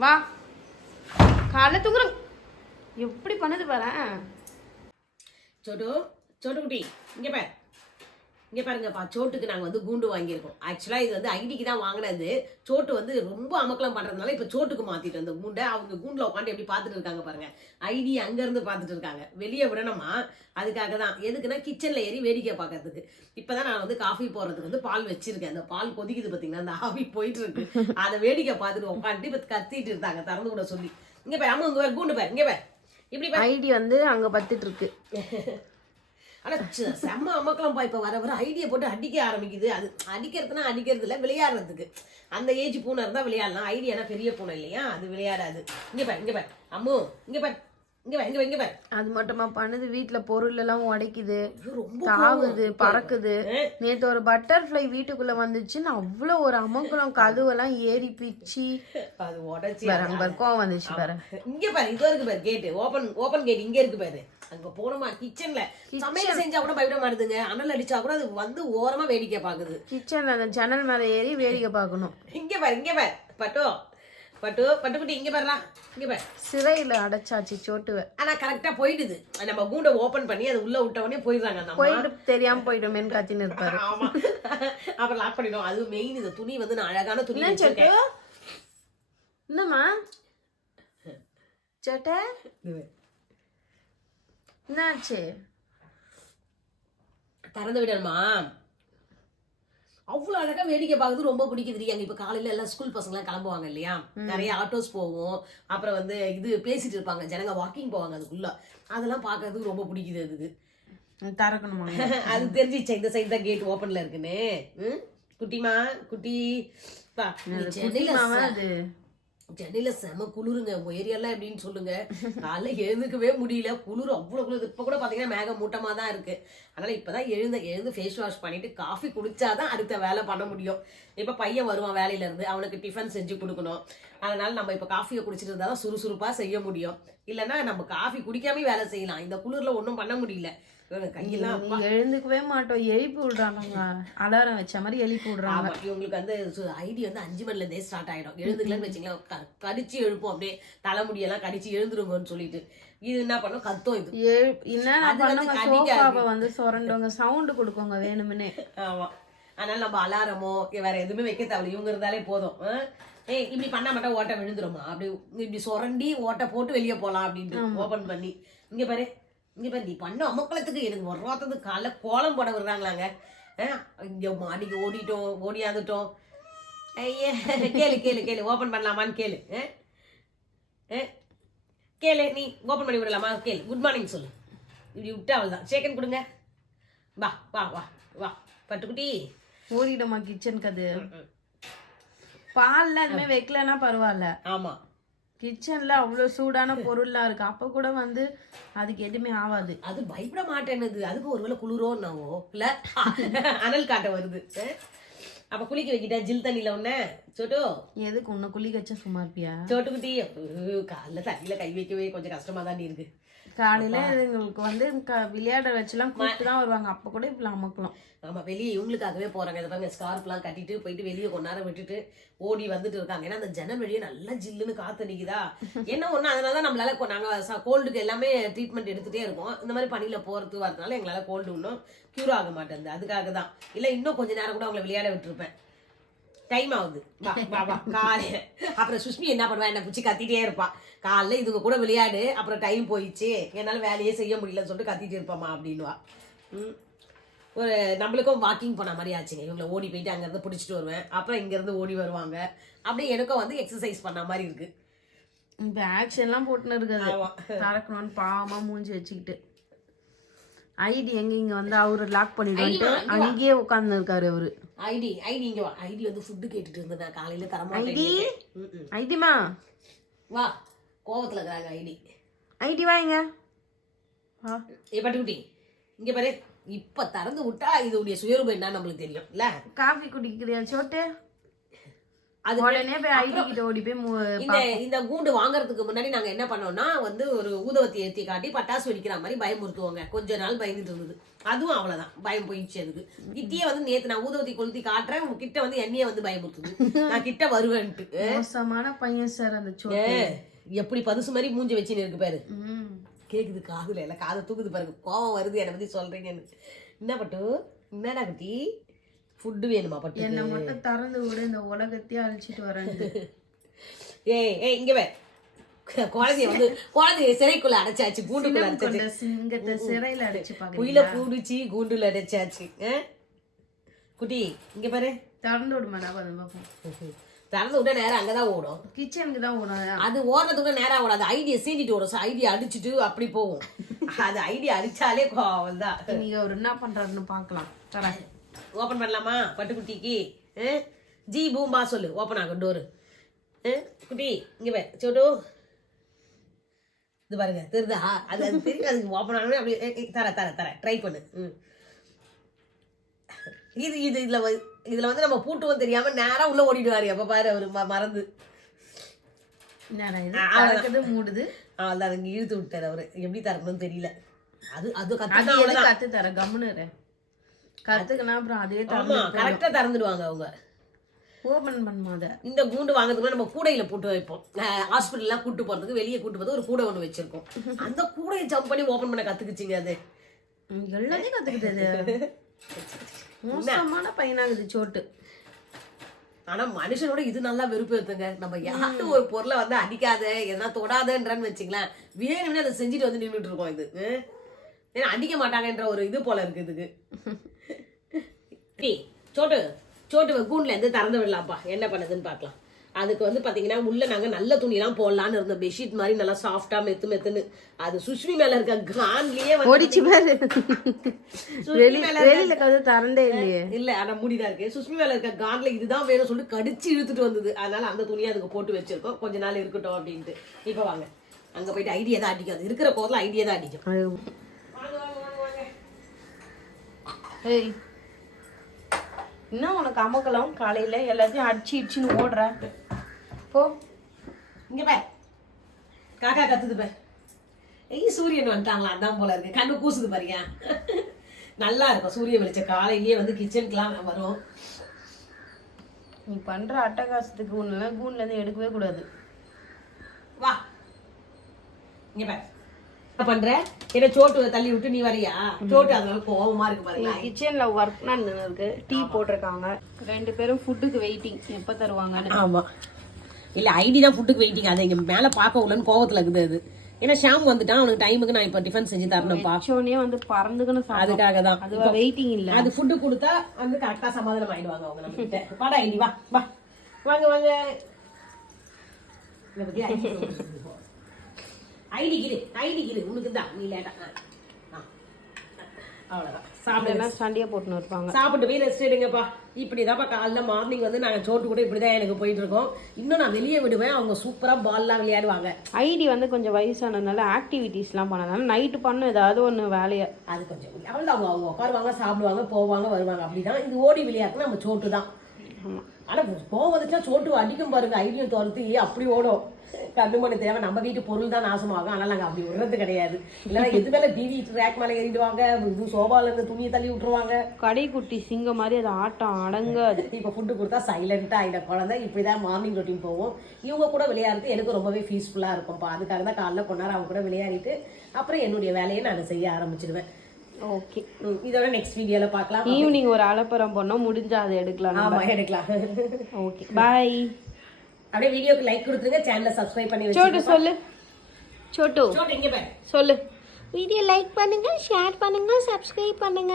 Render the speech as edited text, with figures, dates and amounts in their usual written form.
வா காலை தூங்குறோம். எப்படி பண்ணது பாரு. சோட்டு சோட்டு குட்டி இங்கே பாருங்கப்பா. சோட்டுக்கு நாங்கள் வந்து கூண்டு வாங்கியிருக்கோம். ஆக்சுவலாக இது வந்து ஐடிக்கு தான் வாங்கினது. சோட்டு வந்து ரொம்ப அமக்கலம் பண்ணுறதுனால இப்போ சோட்டுக்கு மாற்றிட்டு அந்த கூண்டை. அவங்க கூண்டில் உட்காந்து எப்படி பார்த்துட்டு இருக்காங்க பாருங்க. ஐடி அங்கேருந்து பார்த்துட்டு இருக்காங்க. வெளியே விடணுமா, அதுக்காக தான். எதுக்குன்னா கிச்சனில் ஏறி வேடிக்கை பார்க்கறதுக்கு. இப்போ தான் நான் வந்து காஃபி போடுறதுக்கு வந்து பால் வச்சிருக்கேன். அந்த பால் கொதிக்குது பார்த்தீங்கன்னா, அந்த ஆவி போயிட்டு இருக்கு. அதை வேடிக்கை பார்த்துட்டு உட்காந்துட்டு இப்போ கத்திட்டு இருந்தாங்க திறந்து கூட சொல்லி. இங்கே பாரு அம்மா, இங்கே பாரு கூண்டு பாரு, இங்கே பாரு இப்படி ஐடி வந்து அங்கே பத்துட்டு இருக்கு. ஆனால் செம்ம அமக்கலம்ப்பா. இப்போ வர வர ஐடியை போட்டு அடிக்க ஆரம்பிக்குது. அது அடிக்கிறதுனா அடிக்கிறது இல்லை, விளையாடுறதுக்கு. அந்த ஏஜ் பூனை இருந்தால் விளையாடலாம். ஐடியானா பெரிய பூனை இல்லையா, அது விளையாடாது. இங்கே பாரு அம்மு, இங்கே பாரு இங்கே பாரு. அது மட்டுமா பண்ணுது, வீட்டுல பொருள் எல்லாம் உடைக்குது, தாவுது, பறக்குது. நேத்து ஒரு பட்டர்ஃப்ளை வீட்டுக்குள்ள வந்துச்சுன்னு அவ்வளவு ஒரு அமங்கலம், கதவெல்லாம் ஏறி பிச்சு அது உடைச்சி கோவம் வந்துச்சு பாரு. இங்க பாரு, இது இருக்கு பாரு கேட்டு, ஓபன் கேட் இங்க இருக்கு பாரு. அங்க போனோமா கிச்சன்ல சமையல் செஞ்சா கூட பயப்பட மாட்டுதுங்க. அனல் அடிச்சா கூட அது வந்து ஓரமா வேடிக்கை பாக்குது. கிச்சன்ல அந்த ஜன்னல் மேல ஏறி வேடிக்கை பார்க்கணும். இங்க பாரு பட்டுக்குட்டி, இங்க பாருடா, இங்க பாரு. சிறையில அடைச்சாச்சு சோட்டுவை. ஆனா கரெக்டா போயிடுது. நம்ம கூண்டை ஓபன் பண்ணி அது உள்ள விட்ட உடனே போயிடுறாங்க. போயிட்டு தெரியாம போயிட்டோமேன்னு கத்தின்னு இருப்பாரு. ஆமா, அப்புறம் லாக் பண்ணிடும். அது மெயின். இந்த துணி வந்து நான் அழகான துணி வச்சிருக்கேன். என்னம்மா சோட்டை, என்னாச்சு? திறந்து விடணுமா? அவ்வளோ அழகா வேடிக்கை பார்க்கறது ரொம்ப பிடிக்குது. அங்கே இப்போ காலையில எல்லாம் ஸ்கூல் பசங்களாம் கிளம்புவாங்க இல்லையா, நிறைய ஆட்டோஸ் போவோம். அப்புறம் வந்து இது பேசிட்டு இருப்பாங்க, ஜனங்க வாக்கிங் போவாங்க அதுக்குள்ள. அதெல்லாம் பார்க்கறதுக்கு ரொம்ப பிடிக்குது. அதுக்கு திறக்கணுமா? அது தெரிஞ்சிச்சா இந்த சைடு தான் கேட் ஓப்பன்ல இருக்குன்னு. குட்டிமா குட்டி சென்னையில செம குளிருங்க. உங்க ஏரியாலாம் எப்படின்னு சொல்லுங்க. காலைல எழுந்துக்கவே முடியல, குளிர் அவ்வளவு குளிர். இப்ப கூட பாத்தீங்கன்னா மேகம் மூட்டமா தான் இருக்கு. அதனால இப்பதான் எழுந்து ஃபேஸ் வாஷ் பண்ணிட்டு காஃபி குடிச்சாதான் அடுத்த வேலை பண்ண முடியும். இப்ப பையன் வருவான் வேலையில இருந்து, அவனுக்கு டிஃபன் செஞ்சு கொடுக்கணும். அதனால நம்ம இப்ப காஃபியை குடிச்சிட்டு இருந்தாதான் சுறுசுறுப்பா செய்ய முடியும். இல்லைன்னா நம்ம காஃபி குடிக்காம வேலை செய்யலாம். இந்த குளிர்ல ஒன்றும் பண்ண முடியல. கையெல்லாம் எழுந்துக்கவே மாட்டோம், எழுப்பி விடுறாங்க. அலாரம் வச்ச மாதிரி எழுப்பி விடுறாங்க. இவங்களுக்கு வந்து ஐடி வந்து 5 மணில இருந்தே ஸ்டார்ட் ஆயிடும். எழுந்துக்கலன்னு வச்சுக்கலாம், கடிச்சு எழுப்போம். அப்படியே தலைமுடியெல்லாம் கடிச்சு எழுந்துருங்கன்னு சொல்லிட்டு இது என்ன பண்ணும், கத்தம். இது சோஃபாவை வந்து சொரண்டவங்க சவுண்ட் கொடுக்கோங்க வேணும்னே. ஆமா, அதனால நம்ம அலாரமோ வேற எதுவுமே வைக்க தேவையில்ல, இவங்க இருந்தாலே போதும். இப்படி பண்ணா மட்டும் ஓட்டை விழுந்துருமா, அப்படி இப்படி சொரண்டி ஓட்டை போட்டு வெளியே போலாம் அப்படின்ட்டு ஓபன் பண்ணி. இங்க பாரு நீ பண்ண அமக்கலத்துக்கு எனக்கு வர்றாதது. காலைல கோலம் போட விடுறாங்களாங்க. இங்க மாடிக்கு ஓடியாந்துட்டோம். ஐயா கேளு ஓபன் பண்ணலாமான்னு கேளு. கேளு, நீ ஓபன் பண்ணி விடலாமா கேளு. குட் மார்னிங் சொல்லு. இப்படி விட்டு அவள் தான் சேக்கன் கொடுங்க. வா வா வா வா பட்டுக்குட்டி, ஓடிடுமா கிச்சனுக்கு. அது பால்ல அதுமே வைக்கலன்னா பரவாயில்ல. ஆமா, கிச்சன்ல அவ்வளவு சூடான பொருள்லாம் இருக்கு, அப்ப கூட வந்து அதுக்கு எதுவுமே ஆகாது. அது பயப்பட மாட்டேன்னுது. அதுக்கு ஒருவேளை குளிரோன்னாவோ இல்ல அனல் காட்ட வருது. அப்ப குளிக்க வைக்கிட்டா ஜில் தண்ணியில ஒண்ணு. சோட்டு எதுக்கு உன்னை குளிக்க வச்சா சும்மா இருப்பியா? சோட்டுக்குட்டி, காலைல தண்ணியில கை வைக்கவே கொஞ்சம் கஷ்டமா தான் இருக்கு. காலையில இதுங்களுக்கு வந்து விளையாட வச்சுலாம் கூப்பிட்டு தான் வருவாங்க, அப்ப கூட இப்படி அமக்கலாம். ஆமா, வெளியே இவங்களுக்காகவே போறாங்க. இதை பாருங்க, ஸ்கார்ஃப் எல்லாம் கட்டிட்டு போயிட்டு வெளியே கொஞ்ச நேரம் விட்டுட்டு ஓடி வந்துட்டு இருக்காங்க. ஏன்னா அந்த ஜன்னல் வழியே நல்லா ஜில்லுன்னு காத்து அடிக்குதா என்ன ஒண்ணு. அதனாலதான் நம்மளால நாங்க கோல்டுக்கு எல்லாமே ட்ரீட்மெண்ட் எடுத்துட்டே இருக்கோம். இந்த மாதிரி பனியில போறது வரதுனால எங்களால கோல்டு இன்னும் கியூர் ஆக மாட்டேங்குது. அதுக்காக தான். இல்ல இன்னும் கொஞ்ச நேரம் கூட அவங்களை விளையாட விட்டுருப்பேன். டைம் ஆகுது, காலையில. அப்புறம் சுஷ்மி என்ன பண்ணுவா, என்ன பிடிச்சி கத்திட்டே இருப்பா. காலைல இதுங்க கூட விளையாடு, அப்புறம் டைம் போயிடுச்சு, என்னால வேலையே செய்ய முடியலன்னு சொல்லிட்டு கத்திட்டு இருப்பாமா அப்படின்னுவா. ஒரு நம்மளுக்கும் வாக்கிங் போன மாதிரி ஆச்சுங்க. இவங்களை ஓடி போயிட்டு அங்கேருந்து பிடிச்சிட்டு வருவேன், அப்புறம் இங்கேருந்து ஓடி வருவாங்க. அப்படியே எனக்கும் வந்து எக்ஸசைஸ் பண்ண மாதிரி இருக்கு. இப்போ ஆக்ஷன்லாம் போட்டுன்னு இருக்காது, திறக்கணும்னு பாவமா மூஞ்சி வச்சுக்கிட்டு. ஐடி எங்க இங்க வந்து அவரு லாக் பண்ணிட்டு அங்கேயே உட்கார்ந்து இருக்காரு அவரு. ஐடி இங்க வா. ஐடி வந்து ஃபுட்டு கேட்டுட்டு இருந்தேன் நான் காலையில. தரமாட்டேன். ஐடிமா வா, கோவத்துல இருக்காங்க. ஐடி வாங்க. பட்டுக்குட்டி இங்க பாரு, இப்ப திறந்து விட்டா இதோடைய சுயரூபம் என்னன்னு நம்மளுக்கு தெரியும் இல்ல. காஃபி குடிக்கிறியா சோட்டு? அது உடனே போய் ஐடி கிட்ட ஓடி போய் இந்த கூண்டு வாங்குறதுக்கு முன்னாடி நாங்க என்ன பண்ணோம்னா வந்து ஒரு ஊதுவத்தி ஏத்தி காட்டி பட்டாசு வெடிக்கிற மாதிரி பயமுறுத்துவோங்க. கொஞ்ச நாள் பயந்துட்டு இருந்தது. அதுவும் அவ்வளவுதான், பயம் போயிடுச்சு. அதுக்கு கிட்டே வந்து நேத்து நான் ஊதுவத்தி கொளுத்தி காட்டுறேன், உங்க கிட்ட வந்து என்னைய வந்து பயமுறுத்துது, நான் கிட்ட வருவேன்ட்டு. மோசமான பையன் சார் அந்த சோட்டு. எப்படி பதுசு மாதிரி மூஞ்சி வச்சுன்னு இருக்கு பாரு. கேக்குது காதுல, இல்ல காதை தூக்குது பாருங்க. கோவம் வருது என்னை பத்தி சொல்றீங்கன்னு. என்ன பட்டு, என்னடா குட்டி ஃபுட்டு வேணுமா பட்டு? என்ன மட்டும் திறந்து விட, இந்த உலகத்தையே அழிச்சிட்டு வரேன். ஏய் இங்க வே, குழந்தைய சிறைக்குள்ள அடைச்சாச்சு, கூண்டுக்குள்ள அடைச்சாச்சு. சிங்கத்தை சிறையில அடைச்சு புயல பூடிச்சு கூண்டுல அடைச்சாச்சு. குட்டி இங்க பாரு, திறந்து விடுமா, நான் பார்ப்போம். திறந்து விட்டா நேரம் அங்கதான் ஓடும், கிச்சனுக்கு தான் ஓடும். அது ஓடுறதுக்கு நேரம் ஓடாது, ஐடியா சீண்டிட்டு ஓடும். ஐடியா அடிச்சுட்டு அப்படி போகும். அது ஐடியா அடிச்சாலே கோவம் தான். நீங்க அவர் என்ன பண்றாருன்னு பாக்கலாம். தரேன், ஓபன் பண்ணலாமா பட்டுக்குட்டிக்கு? ஜி பூம்பா சொல்லு, ஓபன் ஆகும் டோரு. குட்டி இங்க பாரு சோட்டு, இது பாருங்க தெரியுதா? அது தெரியும், அதுக்கு ஓப்பன் ஆகணும். அப்படி தர ட்ரை பண்ணு. இதுல வந்து நம்ம பூட்டுவோம் தெரியாம நேரா உள்ள ஓடிடுவாரு. அப்ப பாரு அவரு மறந்து மூடுது. அதான் அங்க இழுத்து விட்டாரு அவரு. எப்படி திறக்கணும்னு தெரியல. அது கத்து தர கம்முன்னு கத்துக்கணும். அப்புறம் அதே கரெக்டா திறந்துடுவாங்க அவங்க. ஓபன் பண்ணாத. இந்த கூண்டு வாங்குறதுக்கு நம்ம கூடையில போட்டு வைப்போம். ஹாஸ்பிட்டல்லாம் கூட்டு போறதுக்கு வெளியே கூட்டு போறது ஒரு கூடை ஒண்ணு வச்சிருக்கோம். அந்த கூடையை ஜம்ப் பண்ணி ஓபன் பண்ண கத்துக்குச்சிங்க. அது எல்லாத்தையும் கத்துக்கிட்டது. மோசமான பையனாகுது சோட்டு. ஆனா மனுஷனோட இது நல்லா வெறுப்பு எடுத்துங்க. நம்ம யாரும் ஒரு பொருளை வந்து அடிக்காத, எதனா தொடாதன்றன்னு வச்சுங்களேன், வேணும்னு அதை செஞ்சுட்டு வந்து நின்றுட்டு இருக்கோம். இது ஏன்னா அடிக்க மாட்டாங்கன்ற ஒரு இது போல இருக்கு இதுக்கு. சோட்டு கூண்டுல இருந்து திறந்து விடலாம்ப்பா, என்ன பண்ணுதுன்னு பாக்கலாம். அதுக்கு வந்து பாத்தீங்கன்னா உள்ள நாங்க நல்ல துணியெல்லாம் போடலான்னு இருந்தோம், பெட்ஷீட் மாதிரி நல்லா சாஃப்டா மெத்துன்னு. அது சுஷ்மி மேல இருக்க கான்லயே ஓடிச்சு பாரு. வெளியில கதவு திறந்தே இல்லையே. இல்ல ஆனா மூடிதான் இருக்கு. சுஷ்மி மேல இருக்க கான்ல இதுதான் வேணும் சொல்லிட்டு கடிச்சு இழுத்துட்டு வந்தது. அதனால அந்த துணியை அதுக்கு போட்டு வச்சிருக்கோம், கொஞ்ச நாள் இருக்கட்டும் அப்படின்ட்டு. இப்ப வாங்க அங்க போயிட்டு ஐடியா தான் அடிக்காது, இருக்கிற போதுல ஐடியா தான் அடிக்கும். இன்னும் உனக்கு அமக்கலாம் காலையில எல்லாத்தையும் அடிச்சு இடிச்சுன்னு ஓடுற. போ இங்க பார், காக்கா கத்துது பார். சூரியன் வந்துட்டாங்களா, அதான் போல இருக்கு. கண்ணு கூசுது பாருங்க. நல்லா இருக்கும் சூரிய வெளிச்சம். காலையிலேயே வந்து கிச்சனுக்குலாம் வரும். நீ பண்ற அட்டகாசத்துக்கு ஒண்ணு கூண்டுல இருந்து எடுக்கவே கூடாது. வா இங்க பார், என்ன பண்ற? என்ன சோட்டு தள்ளி விட்டு நீ வரியா? சோட்டு அதனால கோவமா இருக்கு பாருங்க. கிச்சன்ல ஒர்க் நடந்துன்னு இருக்கு, டீ போட்டிருக்காங்க. 2 பேரும் ஃபுட்டுக்கு வெயிட்டிங், எப்ப தருவாங்கன்னு. ஆமா, இல்ல ஐடி தான் ஃபுட்டுக்கு வெயிட்டிங். அதை இங்க மேல பார்க்க உள்ளன்னு கோவத்துல இருக்குது அது. ஏன்னா ஷாம் வந்துட்டான், அவனுக்கு டைமுக்கு நான் இப்ப டிஃபன் செஞ்சு தரணும்ப்பா. சோனியே வந்து பறந்துக்கணும், அதுக்காக தான். அது வெயிட்டிங் இல்ல, அது ஃபுட்டு கொடுத்தா வந்து கரெக்டா சமாதானம் ஆயிடுவாங்க அவங்க நம்ம கிட்ட. வாடா ஐடி, வா வா வாங்க வாங்க. ஐடிக்கிரு உனக்கு தான், நீ லேட்டா. அவ்வளவுதான், சாப்பிடுங்க. சண்டையை போட்டுன்னு இருப்பாங்க. சாப்பிட்டு போய் ரெஸ்ட் எடுங்கப்பா. இப்படிதான்ப்பா காலைல மார்னிங் வந்து நாங்க சோட்டு கூட இப்படிதான் எனக்கு போயிட்டு இருக்கோம். இன்னும் நான் வெளியே விடுவேன், அவங்க சூப்பரா பால்லாம் விளையாடுவாங்க. ஐடி வந்து கொஞ்சம் வயசானதுனால ஆக்டிவிட்டிஸ் எல்லாம் பண்ணனால நைட்டு பண்ண ஏதாவது ஒண்ணு வேலையை அது கொஞ்சம் அவ்வளவுதான். அவங்க உட்காருவாங்க, சாப்பிடுவாங்க, போவாங்க, வருவாங்க. அப்படிதான் இது ஓடி விளையாட்டு நம்ம சோட்டு தான். ஆனா கோவம் வந்துச்சுன்னா சோட்டு அடிக்கும் பாருங்க, ஐடியும் துரத்து அப்படி ஓடும். கண்ணு மணி தேவை, நம்ம வீட்டு பொருள் தான் நாசமாகும். ஆனால் நாங்கள் அப்படி விடுறது கிடையாது. இல்லைன்னா எது மேலே டிவி ரேக் மேலே ஏறிடுவாங்க, சோபால இருந்து துணியை தள்ளி விட்டுருவாங்க. கடைக்குட்டி சிங்கம் மாதிரி அது ஆட்டம் அடங்காது. இப்போ ஃபுட்டு கொடுத்தா சைலண்டா ஆகிடும் குழந்தை. இப்படிதான் மார்னிங் ரொட்டீன் போவோம். இவங்க கூட விளையாடுறது எனக்கு ரொம்பவே பீஸ்ஃபுல்லா இருக்கும்ப்பா. அதுக்காக தான் காலைல கொண்டாரு அவங்க கூட விளையாடிட்டு அப்புறம் என்னுடைய வேலையை நான் செய்ய ஆரம்பிச்சிடுவேன். ஓகே, இதோட நெக்ஸ்ட் வீடியோல பார்க்கலாம். ஈவினிங் ஒரு அலப்பறம் பண்ணோம், முடிஞ்சா அதை எடுக்கலாம். ஆமா எடுக்கலாம். Okay bye. அப்படியே வீடியோக்கு லைக் கொடுத்துருங்க, சேனலை சப்ஸ்கிரைப் பண்ணி சோட்டு சொல்லு. சோட்டு இங்க பாரு சொல்லு. வீடியோ லைக் பண்ணுங்க, ஷேர் பண்ணுங்க, சப்ஸ்கிரைப் பண்ணுங்க.